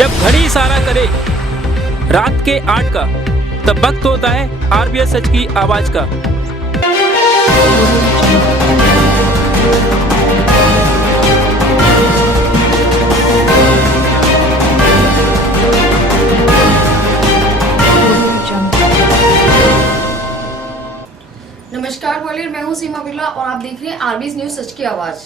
जब घड़ी इशारा करे रात के 8 का, तब वक्त होता है RBS सच की आवाज का। नमस्कार ग्वालियर, मैं हूं सीमा बिरला और आप देख रहे हैं RBS न्यूज सच की आवाज।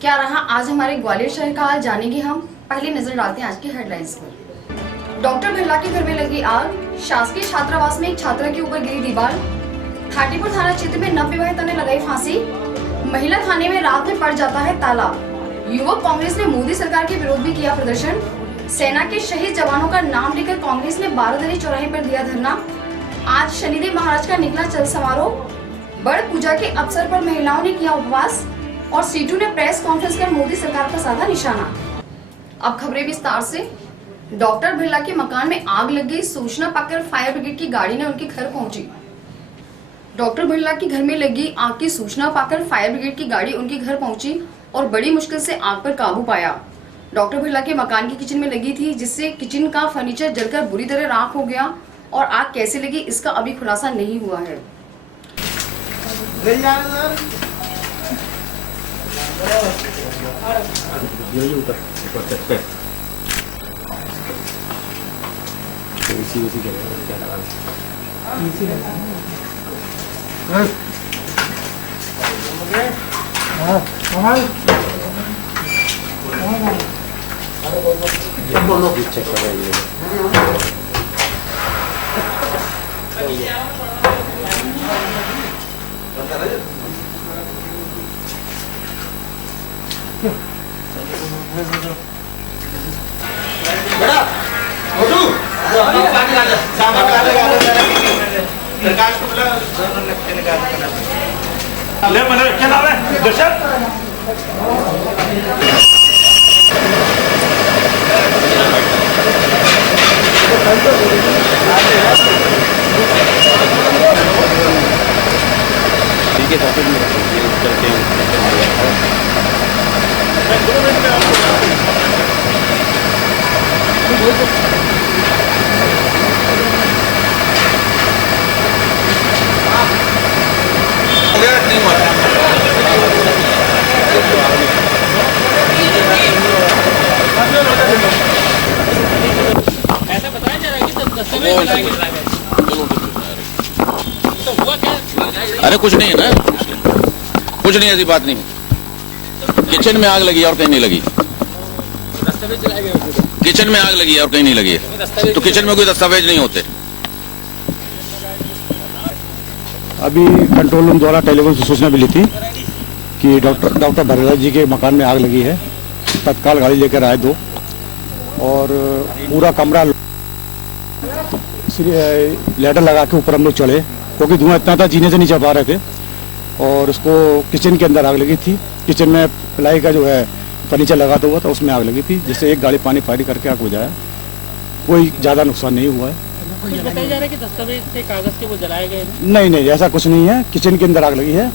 क्या रहा आज हमारे ग्वालियर शहर का हाल, जानेंगे हम। पहले नजर डालते हैं आज की हेडलाइंस पर। डॉक्टर बिरला के घर में लगी आग, शासकीय छात्रावास में एक छात्रा के ऊपर गिरी दीवार, थाटीपुर थाना क्षेत्र में नवविवाहिता ने लगाई फांसी, महिला थाने में रात में पड़ जाता है ताला, युवक कांग्रेस ने मोदी सरकार के विरोध भी किया प्रदर्शन, सेना के शहीद जवानों का नाम लेकर कांग्रेस ने बारादरी चौराहे पर दिया धरना, आज शनिदेव महाराज का निकला चल समारोह, बड़ पूजा के अवसर पर महिलाओं ने किया उपवास और सीटू ने प्रेस कॉन्फ्रेंस कर मोदी सरकार पर साधा निशाना। अब खबरें विस्तार से। डॉक्टर बिरला के मकान में आग लग गई, सूचना पाकर फायर ब्रिगेड की गाड़ी ने उनके घर पहुंची। डॉक्टर बिरला के घर में लगी आग की सूचना पाकर फायर ब्रिगेड की गाड़ी उनके घर पहुंची और बड़ी मुश्किल से आग पर काबू पाया। डॉक्टर बिरला के मकान की किचन में लगी थी, जिससे किचन का फर्नीचर जलकर बुरी तरह राख हो गया और आग कैसे लगी इसका अभी खुलासा नहीं हुआ है। ऐसा बताया जा रहा है कि दस्तावेज लाएंगे। तो हुआ क्या? अरे कुछ नहीं है ना, कुछ नहीं, ऐसी बात नहीं। किचन में आग लगी और कहीं नहीं लगी। दस्तावेज चलाए गए? किचन में आग लगी और कहीं नहीं लगी है, तो किचन में कोई दस्तावेज नहीं होते। अभी कंट्रोल रूम द्वारा टेलीफोन से सूचना मिली थी कि डॉक्टर भरला जी के मकान में आग लगी है। तत्काल गाड़ी लेकर आए दो और पूरा कमरा लेटर लगा के ऊपर हम लोग चढ़े, क्योंकि धुआं इतना था जीने से नहीं चढ़ पा रहे थे। और उसको किचन के अंदर आग लगी थी। किचन में प्लाई का जो है फर्नीचर लगाता हुआ था, उसमें आग लगी थी, जिससे एक गाड़ी पानी फायरिंग करके आग बुझाया। कोई ज़्यादा नुकसान नहीं हुआ है। कुछ बताया जा रहा है कि दस्तावेज थे, कागज के, वो जलाए गए? नहीं, ऐसा कुछ नहीं है। किचन के अंदर आग लगी है,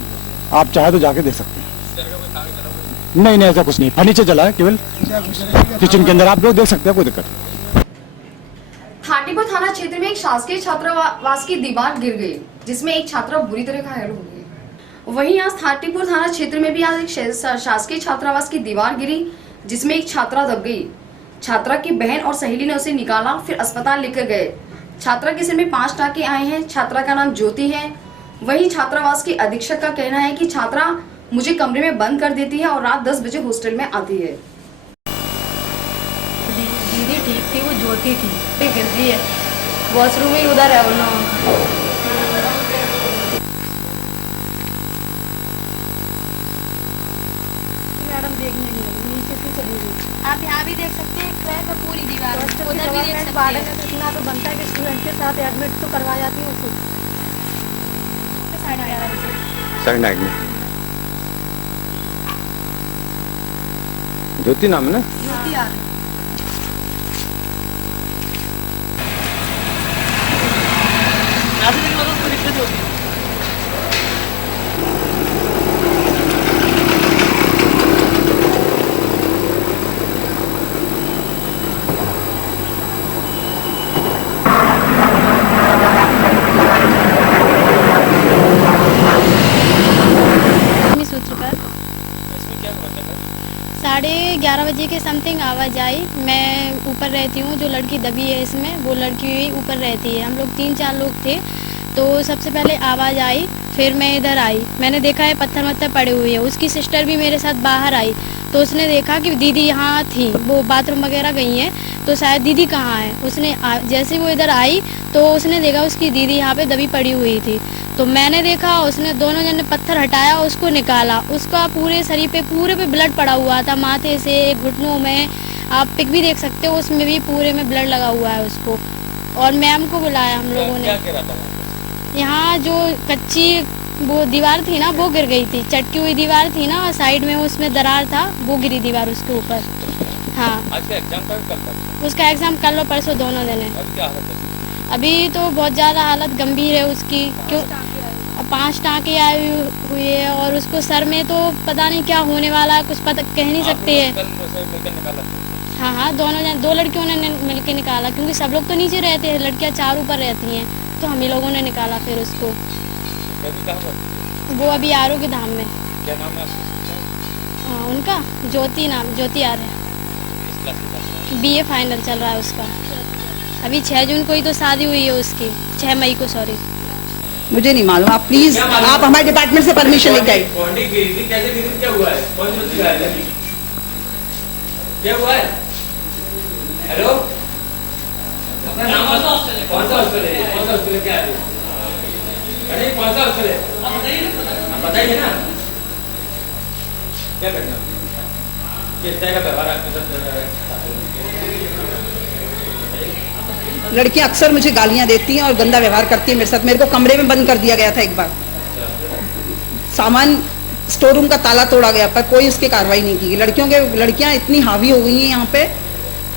आप चाहे तो जाके देख सकते हैं। नहीं, ऐसा कुछ नहीं, फर्नीचर जला है केवल किचन के अंदर, आप लोग देख सकते हैं, कोई दिक्कत नहीं। थाटीपुर थाना क्षेत्र में एक शासकीय छात्रावास की दीवार गिर गई, जिसमें एक छात्रा बुरी तरह घायल हो गई। वहीं आज थाटीपुर थाना क्षेत्र में भी आज एक शासकीय छात्रावास की दीवार गिरी, जिसमें एक छात्रा दब गई। छात्रा की बहन और सहेली ने उसे निकाला, फिर अस्पताल लेकर गए। छात्रा के सिर में 5 टाँके आए हैं। छात्रा का नाम ज्योति है। वहीं छात्रावास के अधीक्षक का कहना है कि छात्रा मुझे कमरे में बंद कर देती है और रात 10 बजे हॉस्टल में आती है। दीदी ठीक थी, वो ज्योति थी, गिर गई है। वॉशरूम ही उधर है वो लोग। मैडम देखने नीचे से चली गई। आप यहाँ भी देख सकते हैं, क्रैक है पूरी दीवार, उधर भी देख सकते वार्डन हैं। है तो इतना तो बनता है कि स्टूडेंट के साथ एडमिट तो करवा जाती हूँ उसको। 11:30 बजे। साढ़े 9 में ज्योति नाम है ना? ज्योति आ रही। बजे के समथिंग आवाज़ आई। मैं ऊपर रहती हूँ, जो लड़की दबी है इसमें वो लड़की ऊपर रहती है। हम लोग 3-4 लोग थे, तो सबसे पहले आवाज़ आई, फिर मैं इधर आई। मैंने देखा है पत्थर वत्थर पड़े हुए हैं। उसकी सिस्टर भी मेरे साथ बाहर आई, तो उसने देखा कि दीदी यहाँ थी, वो बाथरूम वगैरह गई हैं, तो शायद दीदी कहाँ है। उसने जैसे वो इधर आई तो उसने देखा उसकी दीदी यहाँ पे दबी पड़ी हुई थी। तो मैंने देखा, उसने दोनों जन ने पत्थर हटाया, उसको निकाला। उसका पूरे शरीर पे पूरे पे ब्लड पड़ा हुआ था, माथे से घुटनों में। आप पिक भी देख सकते हो, उसमें भी पूरे में ब्लड लगा हुआ है उसको। और मैम को बुलाया हम लोगों ने। यहाँ जो कच्ची वो दीवार थी ना, वो गिर गई थी। चटकी हुई दीवार थी ना, साइड में उसमें दरार था, वो गिरी दीवार उसके ऊपर। हाँ, आज का एग्जाम कल तक? उसका एग्जाम कल और परसों दोनों दिन है। अभी क्या हालत है? अभी तो बहुत ज़्यादा हालत गंभीर है उसकी। क्यों 5 टाँके आए हुए हैं, और उसको सर में तो पता नहीं क्या होने वाला है, कुछ पता कह नहीं सकते हैं। हाँ, दो लड़कियों ने मिलकर निकाला, क्योंकि सब लोग तो नीचे रहते हैं, लड़कियाँ 4 ऊपर रहती हैं, तो हम ही लोगों ने निकाला फिर उसको। वो अभी आरोग्य धाम में। क्या नाम है? हाँ, उनका ज्योति आर है। BA फाइनल चल रहा है उसका। अभी 6 जून को ही तो शादी हुई है उसकी, 6 मई को, सॉरी। मुझे नहीं मालूम, आप प्लीज आप हमारे डिपार्टमेंट से परमिशन लेके आइए। क्या हुआ है? कौन सी बच्ची घायल है? क्या हुआ है? हेलो, अपना नाम बताओ। कौन सा हॉस्टल है? कौन सा हॉस्टल है? क्या है? अरे कौन सा हॉस्टल है? आप बताइए ना। क्या करना? किस तरह का व्यवहार आपके साथ? लड़कियां अक्सर मुझे गालियां देती हैं और गंदा व्यवहार करती हैं मेरे साथ। मेरे को कमरे में बंद कर दिया गया था एक बार, सामान स्टोर रूम का ताला तोड़ा गया, पर कोई उसकी कार्रवाई नहीं की। लड़कियां इतनी हावी हो गई हैं यहाँ पे।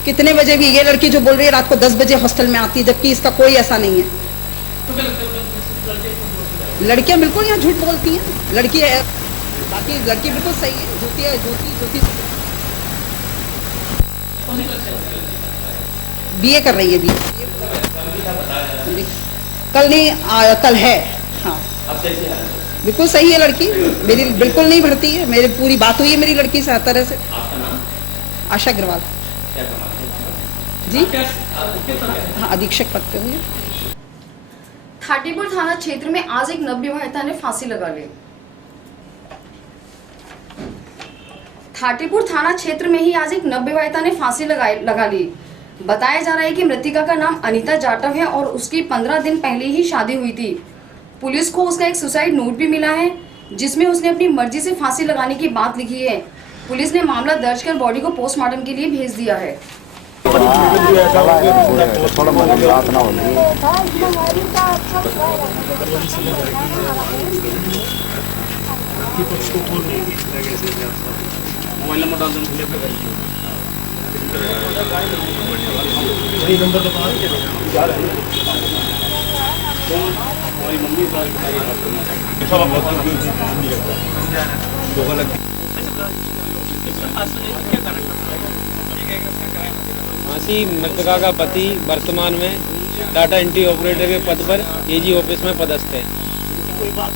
कितने बजे भी ये लड़की जो बोल रही है रात को 10 बजे हॉस्टल में आती है, जबकि इसका कोई ऐसा नहीं है। लड़कियां बिल्कुल यहाँ झूठ बोलती हैं। लड़की है, बाकी लड़की बिल्कुल सही है। ज्योति BA कर रही है। BA कल नहीं कल है। हाँ, बिल्कुल सही है लड़की मेरी, बिल्कुल नहीं भरती है। मेरी पूरी बात हुई है मेरी लड़की से हर तरह से। आशा अग्रवाल जी, हाँ, अधीक्षक पद पे हुई है। थाटीपुर थाना क्षेत्र में आज एक नवविवाहिता ने फांसी लगा ली। थाटीपुर थाना क्षेत्र में ही आज एक नवविवाहिता ने फांसी लगा ली। बताया जा रहा है कि मृतिका का नाम अनीता जाटव है और उसकी 15 दिन पहले ही शादी हुई थी। पुलिस को उसका एक सुसाइड नोट भी मिला है, जिसमें उसने अपनी मर्जी से फांसी लगाने की बात लिखी है। पुलिस ने मामला दर्ज कर बॉडी को पोस्टमार्टम के लिए भेज दिया है। मोबाइल नंबर डाल दो। फांसी मृतका का पति वर्तमान में डाटा एंट्री ऑपरेटर के पद पर AG ऑफिस में पदस्थ है।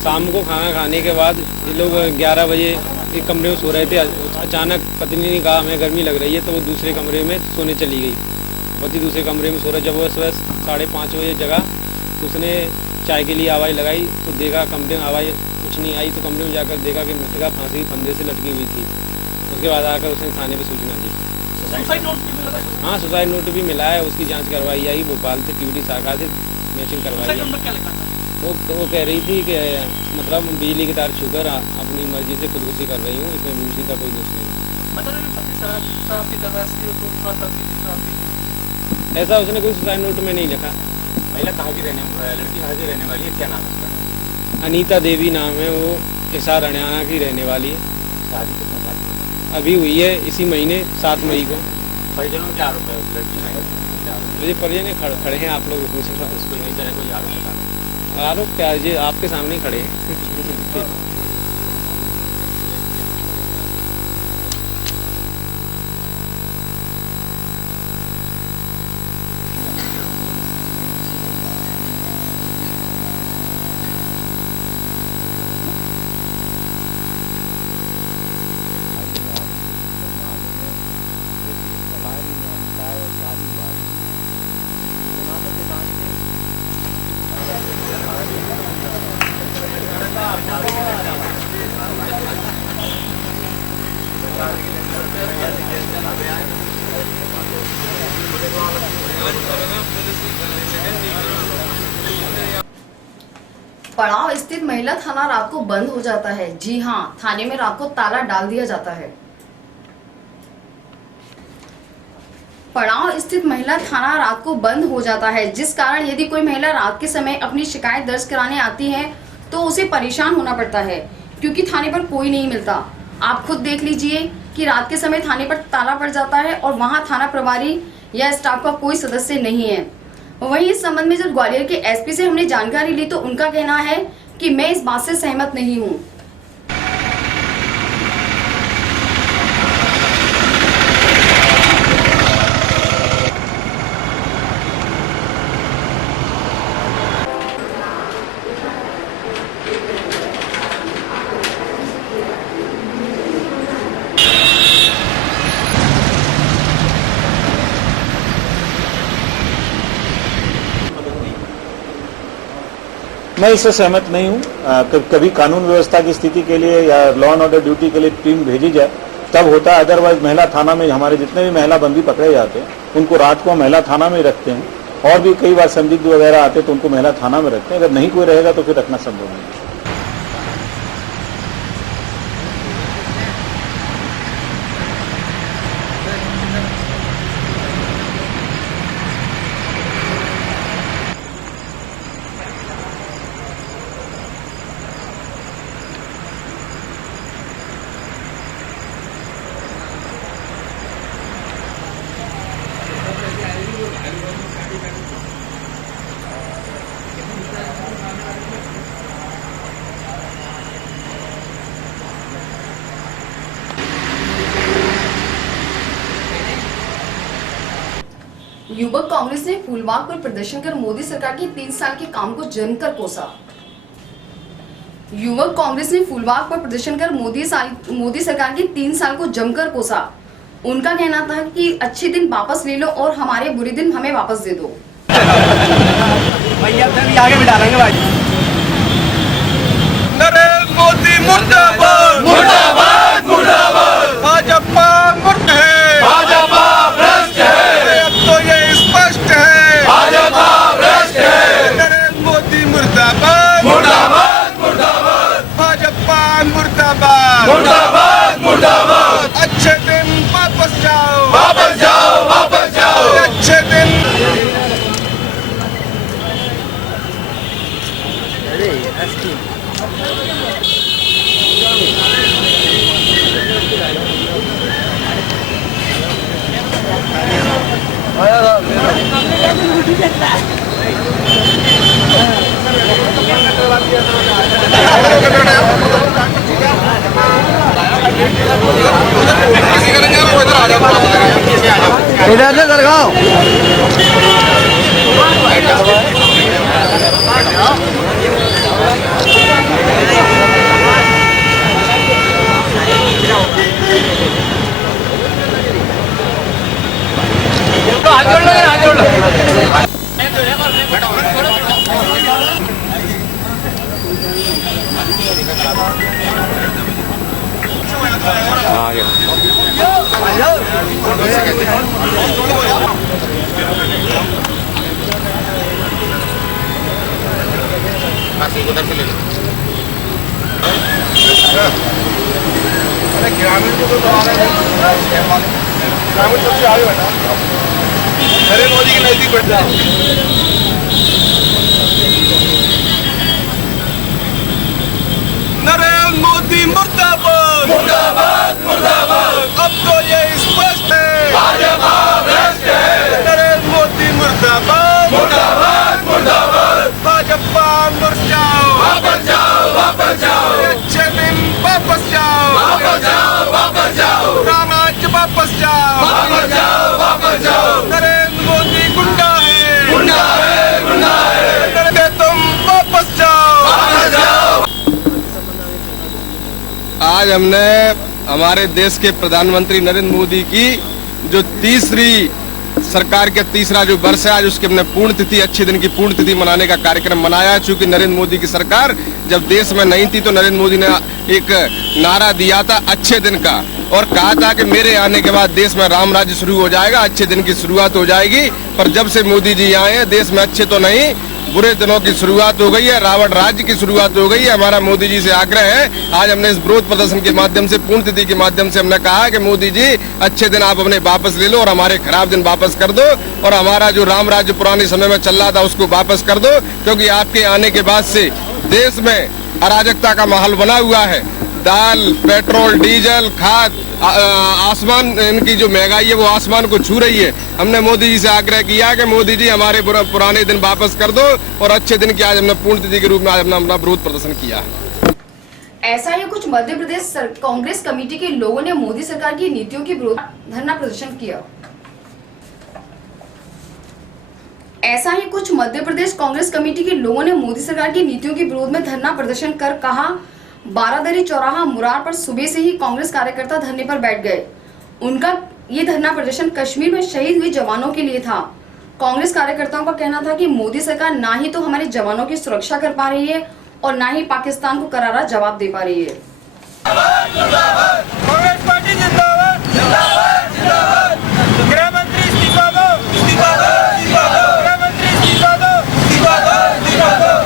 शाम को खाना खाने के बाद ये लोग 11 बजे एक कमरे में सो रहे थे। अचानक पत्नी ने कहा हमें गर्मी लग रही है, तो वो दूसरे कमरे में सोने चली गई। पति दूसरे कमरे में सो रहा। जब वो सुबह 5:30 बजे जगा तो उसने चाय के लिए आवाज़ लगाई, तो देखा कमरे में आवाज़ कुछ नहीं आई, तो कमरे में जाकर देखा कि मृतका फांसी के फंदे से लटकी हुई थी। उसके बाद आकर उसने थाने पर सूचना दी। हाँ, सुसाइड नोट भी मिला है। उसकी जांच करवाई आई, भोपाल से PVT शाखा से मैचिंग करवाई। वो कह रही थी कि मतलब बिजली की तार छूकर अपनी मर्जी से खुदकुशी कर रही हूँ, इसमें मुंशी का कोई दोष नहीं। ऐसा उसने कोई सुसाइड नोट में नहीं लिखा। महिला कहाँ की लड़की कहाँ की रहने वाली है? क्या नाम है उसका? अनीता देवी नाम है। वो हिसार हरियाणा की रहने वाली है। शादी कितना अभी हुई है इसी महीने 7 मई को। परिजनों में क्या आरोप है उस लड़की में? मुझे परिजन खड़े हैं, आप लोग पूछ रहे उसको नहीं तरह कोई आरोप बता हैं। आरोप क्या है, आपके सामने ही खड़े हैं। पड़ाव स्थित महिला थाना रात को बंद हो जाता है। जी हां, थाने में रात को ताला डाल दिया जाता है। पड़ाव स्थित महिला थाना रात को बंद हो जाता है, जिस कारण यदि कोई महिला रात के समय अपनी शिकायत दर्ज कराने आती है तो उसे परेशान होना पड़ता है, क्योंकि थाने पर कोई नहीं मिलता। आप खुद देख लीजिए कि रात के समय थाने पर ताला पड़ जाता है और वहां थाना प्रभारी या स्टाफ का कोई सदस्य नहीं है। वहीं इस संबंध में जब ग्वालियर के एसपी से हमने जानकारी ली तो उनका कहना है कि मैं इस बात से सहमत नहीं हूं। मैं इससे सहमत नहीं हूँ। कभी कानून व्यवस्था की स्थिति के लिए या लॉ एंड ऑर्डर ड्यूटी के लिए टीम भेजी जाए तब होता है, अदरवाइज महिला थाना में हमारे जितने भी महिला बंदी पकड़े जाते हैं उनको रात को महिला थाना में रखते हैं, और भी कई बार संदिग्ध वगैरह आते तो उनको महिला थाना में रखते हैं। अगर नहीं कोई रहेगा तो फिर रखना संभव नहीं है। युवक कांग्रेस ने फूलबाग पर प्रदर्शन कर मोदी सरकार के 3 साल के काम को जमकर कोसा। युवक कांग्रेस ने फूलबाग पर प्रदर्शन कर मोदी सरकार के 3 साल को जमकर कोसा। उनका कहना था कि अच्छे दिन वापस ले लो और हमारे बुरे दिन हमें वापस दे दो। आगे भी डालेंगे भाई। नरेंद्र मोदी मुर्दाबाद मुर्दाबाद मुर्दाबाद। भाजपा मुर्द है, भाजपा भ्रष्ट है, अब तो ये स्पष्ट है, भाजपा भ्रष्ट है। नरेंद्र मोदी मुर्दाबाद मुर्दाबाद मुर्दाबाद। भाजपा मुर्दाबाद मुर्दाबाद मुर्दाबाद। अच्छे दिन वापस जाओ, वापस जाओ, वापस जाओ। अच्छे दिन इधर से सरगाओ। ग्रामीण को तो ग्रामीण सबसे आगे बैठा नरेंद्र मोदी के नजदीक बैठ जाओ। नरेंद्र मोदी मुर्दाबाद मुर्दाबाद मुर्दाबाद। अब तो ये स्पष्ट है, भाजपा भ्रष्ट है। नरेंद्र मोदी मुर्दाबाद मुर्दाबाद मुर्दाबाद। भाजपा मुर्द जाओ, वापस जाओ, वापस जाओ। अच्छे दिन वापस जाओ, वापस जाओ, वापस जाओ। रामराज्य वापस जाओ, वापस जाओ, वापस जाओ। नरेंद्र मोदी गुंडा है, गुंडा है, गुंडा है। तुम वापस जाओ, वापस जाओ। आज हमने हमारे देश के प्रधानमंत्री नरेंद्र मोदी की जो तीसरी सरकार के तीसरा जो वर्ष है, आज उसकी हमने पूर्ण तिथि, अच्छे दिन की पूर्ण तिथि मनाने का कार्यक्रम मनाया है। चूंकि नरेंद्र मोदी की सरकार जब देश में नहीं थी तो नरेंद्र मोदी ने एक नारा दिया था अच्छे दिन का, और कहा था कि मेरे आने के बाद देश में राम राज्य शुरू हो जाएगा, अच्छे दिन की शुरुआत हो जाएगी। पर जब से मोदी जी आए हैं, देश में अच्छे तो नहीं, बुरे दिनों की शुरुआत हो गई है, रावण राज्य की शुरुआत हो गई है। हमारा मोदी जी से आग्रह है, आज हमने इस विरोध प्रदर्शन के माध्यम से, पूर्ण तिथि के माध्यम से हमने कहा है कि मोदी जी अच्छे दिन आप अपने वापस ले लो और हमारे खराब दिन वापस कर दो, और हमारा जो राम राज्य पुराने समय में चल रहा था उसको वापस कर दो, क्योंकि आपके आने के बाद से देश में अराजकता का माहौल बना हुआ है। दाल, पेट्रोल, डीजल, खाद, आसमान, इनकी जो महंगाई है वो आसमान को छू रही है। हमने मोदी जी से आग्रह किया कि मोदी जी हमारे पुराने दिन वापस कर दो, और अच्छे दिन की आज हमने पूर्ण तिथि के रूप में आज हमने अपना विरोध प्रदर्शन किया है। ऐसा ही कुछ मध्य प्रदेश कांग्रेस कमेटी के लोगों ने मोदी सरकार की नीतियों के विरोध धरना प्रदर्शन किया। ऐसा ही कुछ मध्य प्रदेश कांग्रेस कमेटी के लोगों ने मोदी सरकार की नीतियों के विरोध में धरना प्रदर्शन कर कहा, बारादरी चौराहा मुरार पर सुबह से ही कांग्रेस कार्यकर्ता धरने पर बैठ गए। उनका ये धरना प्रदर्शन कश्मीर में शहीद हुए जवानों के लिए था। कांग्रेस कार्यकर्ताओं का कहना था कि मोदी सरकार ना ही तो हमारे जवानों की सुरक्षा कर पा रही है और ना ही पाकिस्तान को करारा जवाब दे पा रही है। कांग्रेस पार्टी जिंदाबाद, जिंदाबाद, जिंदाबाद। गृह मंत्री इस्तीफा दो, इस्तीफा दो, इस्तीफा दो। गृह मंत्री इस्तीफा दो, इस्तीफा दो, इस्तीफा दो।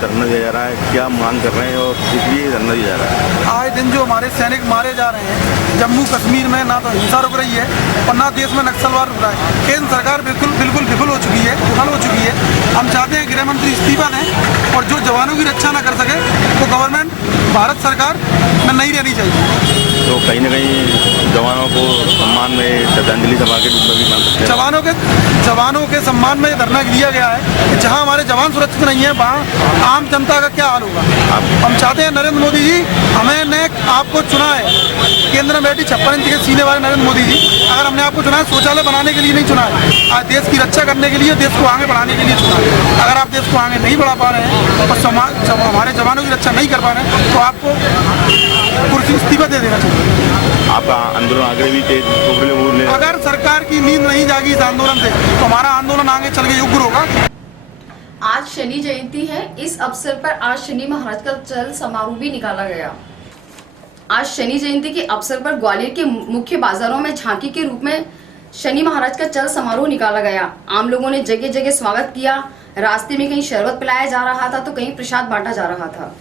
धरना दिया जा रहा है, क्या मांग कर रहे हैं और किस लिए धरना दिया जा रहा है? आए दिन जो हमारे सैनिक मारे जा रहे हैं जम्मू कश्मीर में, ना तो हिंसा रुक रही है और ना देश में नक्सलवाद रुक रहा है। केंद्र सरकार बिल्कुल विफल हो चुकी है, विफल हो चुकी है। हम चाहते हैं गृह मंत्री इस्तीफा दें और जो जवानों की रक्षा न कर सके तो गवर्नमेंट भारत सरकार में नहीं रहनी चाहिए। तो कहीं न कहीं जवानों को सम्मान में श्रद्धांजलि सभा के रूप में भी मान सकते हैं। जवानों के सम्मान में धरना दिया गया है कि जहाँ हमारे जवान सुरक्षित नहीं है वहाँ आम जनता का क्या हाल होगा। हम चाहते हैं नरेंद्र मोदी जी, हमने आपको चुना है, केंद्र में बैठी 56 इंच के सीने वाले नरेंद्र मोदी जी, अगर हमने आपको चुना है शौचालय बनाने के लिए नहीं चुना है, आज देश की रक्षा करने के लिए, देश को आगे बढ़ाने के लिए चुना है। अगर आप देश को आगे नहीं बढ़ा पा रहे हैं और हमारे जवानों की रक्षा नहीं कर पा रहे हैं तो आपको कुर्सी इस्तीफा दे देना चाहिए। आपका आंदोलन आगे भी तेज, अगर सरकार की नींद नहीं जागी इस आंदोलन से तो हमारा आंदोलन आगे चल के उग्र होगा। आज शनि जयंती है। इस अवसर पर आज शनि महाराज का चल समारोह भी निकाला गया। आज शनि जयंती के अवसर पर ग्वालियर के मुख्य बाजारों में झांकी के रूप में शनि महाराज का चल समारोह निकाला गया। आम लोगों ने जगह जगह स्वागत किया। रास्ते में कहीं शरबत पिलाया जा रहा था तो कहीं प्रसाद बांटा जा रहा था।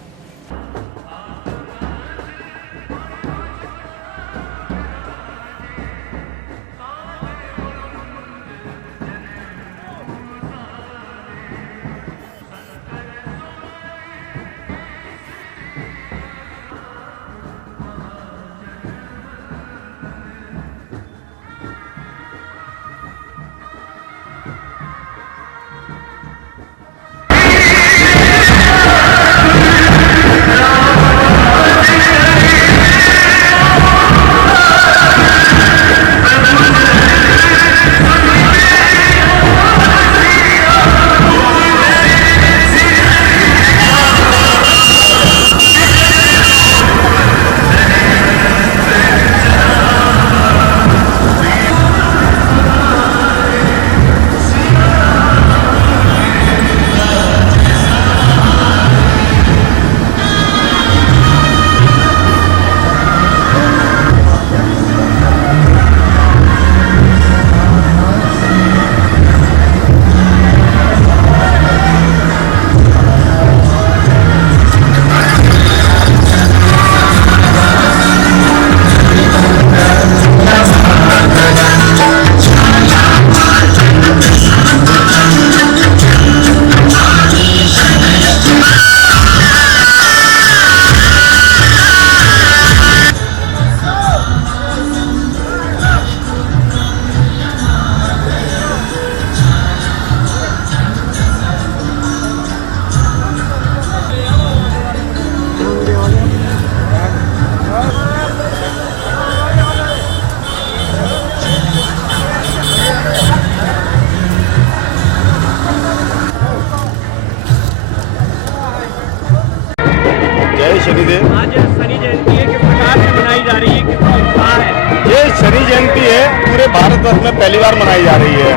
देव। आज शनि जयंती है, किस प्रकार से मनाई जा रही है, कितना उत्साह है? ये शनि जयंती है, पूरे भारतवर्ष में पहली बार मनाई जा रही है।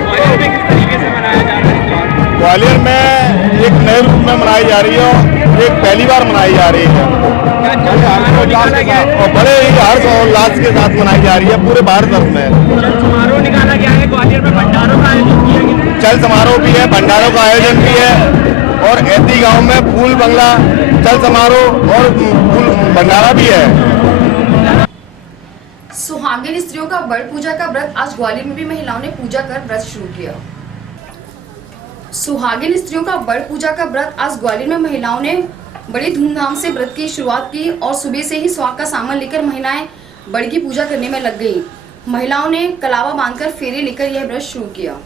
ग्वालियर में किस तरीके से मनाया जा रहा है? ग्वालियर में एक नए रूप में मनाई जा रही है और एक पहली बार मनाई जा रही है और बड़े ही हर्ष और उल्लास के साथ मनाई जा रही है पूरे भारतवर्ष में। चल समारोह निकाला गया है, ग्वालियर में भंडारों का आयोजन किया गया है। चल समारोह भी है, भंडारों का आयोजन भी है और ऐती गांव में फूल बंगला, चल समारोह और फूल भंडारा भी है। सुहागिन स्त्रियों का बड़ पूजा का व्रत आज ग्वालियर में भी महिलाओं ने पूजा कर व्रत शुरू किया। सुहागिन स्त्रियों का बड़ पूजा का व्रत आज ग्वालियर में महिलाओं ने बड़ी धूमधाम से व्रत की शुरुआत की और सुबह से ही सुहाग का सामान लेकर महिलाएं बड़ की पूजा करने में लग गईं। महिलाओं ने कलावा बांधकर फेरे लेकर यह व्रत शुरू किया।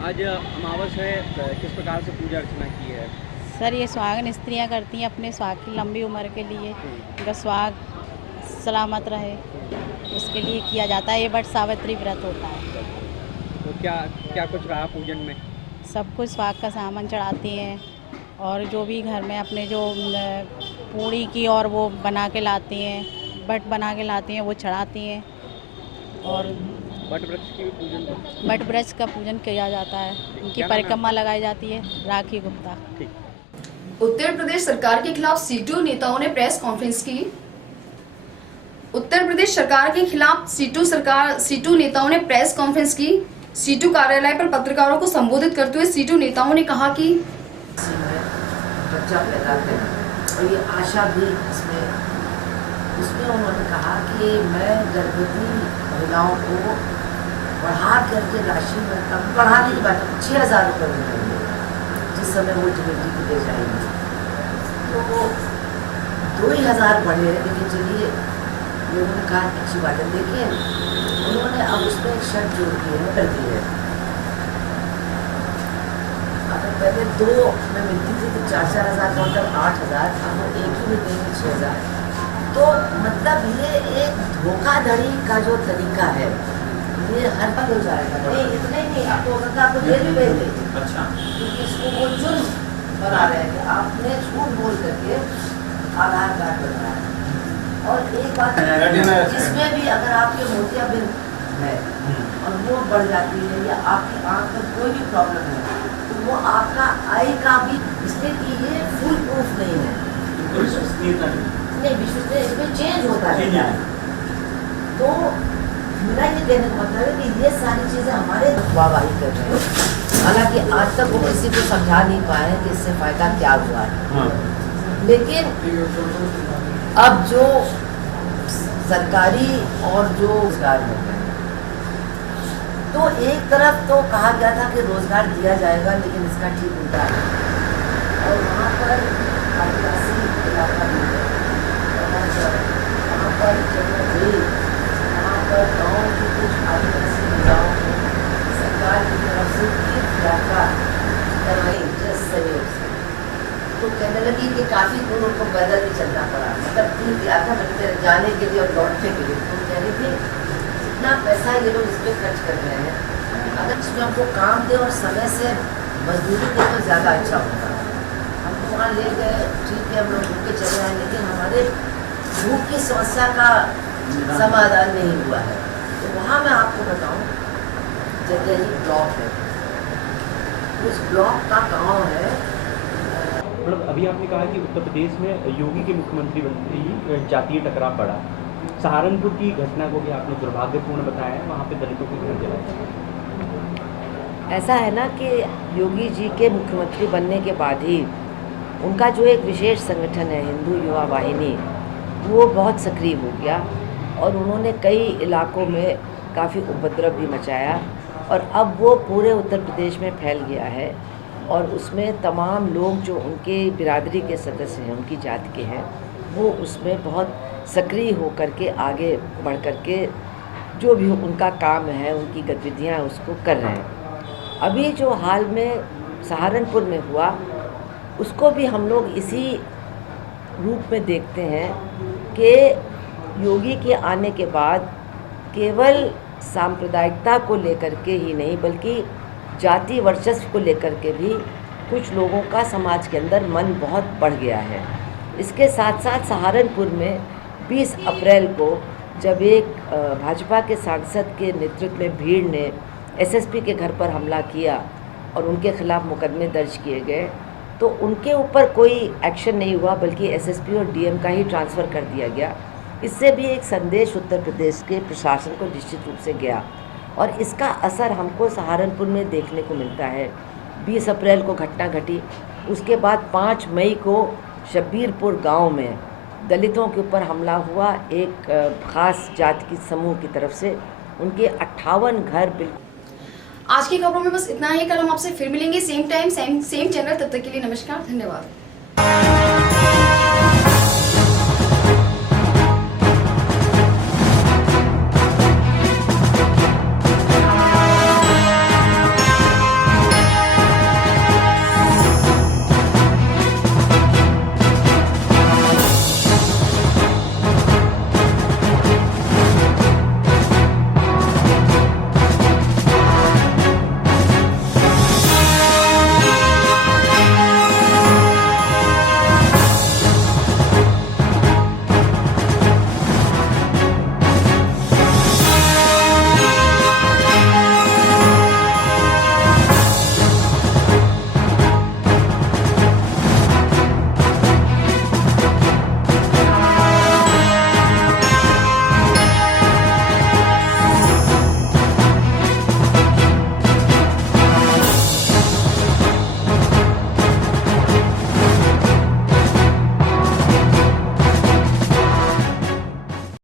आज अमावस है, किस प्रकार से पूजा अर्चना की है? सर ये सुहागन स्त्रियां करती हैं अपने सुहाग की लंबी उम्र के लिए, उनका सुहाग सलामत रहे, उसके लिए किया जाता है। ये वट सावित्री व्रत होता है। तो क्या क्या कुछ रहा पूजन में? सब कुछ सुहाग का सामान चढ़ाती हैं और जो भी घर में अपने जो पूड़ी की और वो बना के लाती हैं, बट बना के लाती हैं, वो चढ़ाती हैं। और बट वृक्ष की भी पूजन, बट वृक्ष का पूजन किया जाता है, उनकी परिक्रमा लगाई जाती है। राखी गुप्ता। उत्तर प्रदेश सरकार के खिलाफ सीटू नेताओं ने प्रेस कॉन्फ्रेंस की। उत्तर प्रदेश सरकार के खिलाफ सीटू नेताओं ने प्रेस कॉन्फ्रेंस की। सीटू कार्यालय पर पत्रकारों को संबोधित करते हुए सीटू नेताओं ने कहा कि बच्चा पैदा करें और ये आशा भी उसमें उन्होंने कहा कि मैं गर्भवती महिलाओं को बढ़ा करके राशि में कम बढ़ाने की बात 6,000 रुपये मिलेंगे जिस समय वो डिलीवरी को दे जाएंगे। तो वो 2,000 बढ़े हैं, लेकिन चलिए लोगों ने कहा अच्छी बात है। देखिए उन्होंने अब उसमें एक शर्त जोड़ दी है, कर दी है। अगर पहले 2 में मिलती थी तो 4-4 हज़ार का मतलब 8,000, अब वो एक ही में देंगे 6,000। तो मतलब ये एक धोखाधड़ी का जो तरीका है ये हर पल हो जाएगा। नहीं इतना ही नहीं, आपको आपको जेल भी भेज देंगे। अच्छा, क्योंकि इसको वो जुर्म बना रहे हैं कि आपने झूठ बोल करके आधार कार्ड बनाया। और एक बात इसमें भी अगर आपके मोतियाबिंद है और वो बढ़ जाती है या आपकी आँख में कोई भी प्रॉब्लम है तो वो आपका आई का भी, इसलिए कि ये फुल प्रूफ नहीं है, नहीं विश्वसनीय, इसमें चेंज होता रहता है। तो मेरा ये कहने का मतलब है कि ये सारी चीज़ें हमारे वाहवाही कर रहे हैं। हालांकि आज तक वो किसी को समझा नहीं पाए कि इससे फायदा क्या हुआ है। लेकिन अब जो सरकारी और जो रोजगार हो गए, तो एक तरफ तो कहा गया था कि रोजगार दिया जाएगा, लेकिन इसका ठीक उल्टा है। और वहाँ पर आदिवासी इलाका भी है, वहाँ पर जगह गई, वहाँ पर गाँव की कुछ आदिवासी महिलाओं को सरकार की तरफ से तीर्थ यात्रा करवाई जिस सहयोग से। तो कहने लगी कि काफ़ी दूर उनको पैदल भी चलना पड़ा, मतलब तीर्थ यात्रा करते जाने के लिए और लौटने के लिए। तो कह रही थी जितना पैसा ये लोग इस पर खर्च कर रहे हैं, अगर इसमें हमको काम दे और समय से मजदूरी दे तो ज़्यादा अच्छा होगा। हमको वहाँ ले गए, ठीक है, हम लोग घूम के चले आए, लेकिन हमारे भूख की समस्या का समाधान नहीं हुआ है। तो वहाँ मैं आपको बताऊँ, जगह ही ब्लॉक है, उस ब्लॉक का गाँव है। मतलब अभी आपने कहा कि उत्तर प्रदेश में योगी के मुख्यमंत्री बनते ही जातीय टकराव बढ़ा। सहारनपुर की घटना को भी आपने दुर्भाग्यपूर्ण बताया है, वहाँ पे दलितों के घर जलाए। ऐसा है ना कि योगी जी के मुख्यमंत्री बनने के बाद ही उनका जो एक विशेष संगठन है हिंदू युवा वाहिनी, वो बहुत सक्रिय हो गया और उन्होंने कई इलाकों में काफ़ी उपद्रव भी मचाया और अब वो पूरे उत्तर प्रदेश में फैल गया है। और उसमें तमाम लोग जो उनके बिरादरी के सदस्य हैं, उनकी जाति के हैं, वो उसमें बहुत सक्रिय होकर के आगे बढ़ कर के जो भी उनका काम है, उनकी गतिविधियाँ उसको कर रहे हैं। अभी जो हाल में सहारनपुर में हुआ, उसको भी हम लोग इसी रूप में देखते हैं कि योगी के आने के बाद केवल सांप्रदायिकता को लेकर के ही नहीं, बल्कि जाति वर्चस्व को लेकर के भी कुछ लोगों का समाज के अंदर मन बहुत बढ़ गया है। इसके साथ साथ सहारनपुर में 20 अप्रैल को जब एक भाजपा के सांसद के नेतृत्व में भीड़ ने एसएसपी के घर पर हमला किया और उनके खिलाफ मुकदमे दर्ज किए गए, तो उनके ऊपर कोई एक्शन नहीं हुआ, बल्कि एसएसपी और डीएम का ही ट्रांसफ़र कर दिया गया। इससे भी एक संदेश उत्तर प्रदेश के प्रशासन को निश्चित रूप से गया और इसका असर हमको सहारनपुर में देखने को मिलता है। 20 अप्रैल को घटना घटी, उसके बाद 5 मई को शब्बीरपुर गांव में दलितों के ऊपर हमला हुआ एक ख़ास जाति की समूह की तरफ से। उनके 58 घर बिल्कुल। आज की खबरों में बस इतना ही। कल हम आपसे फिर मिलेंगे सेम टाइम सेम चैनल। तब तक के लिए नमस्कार, धन्यवाद।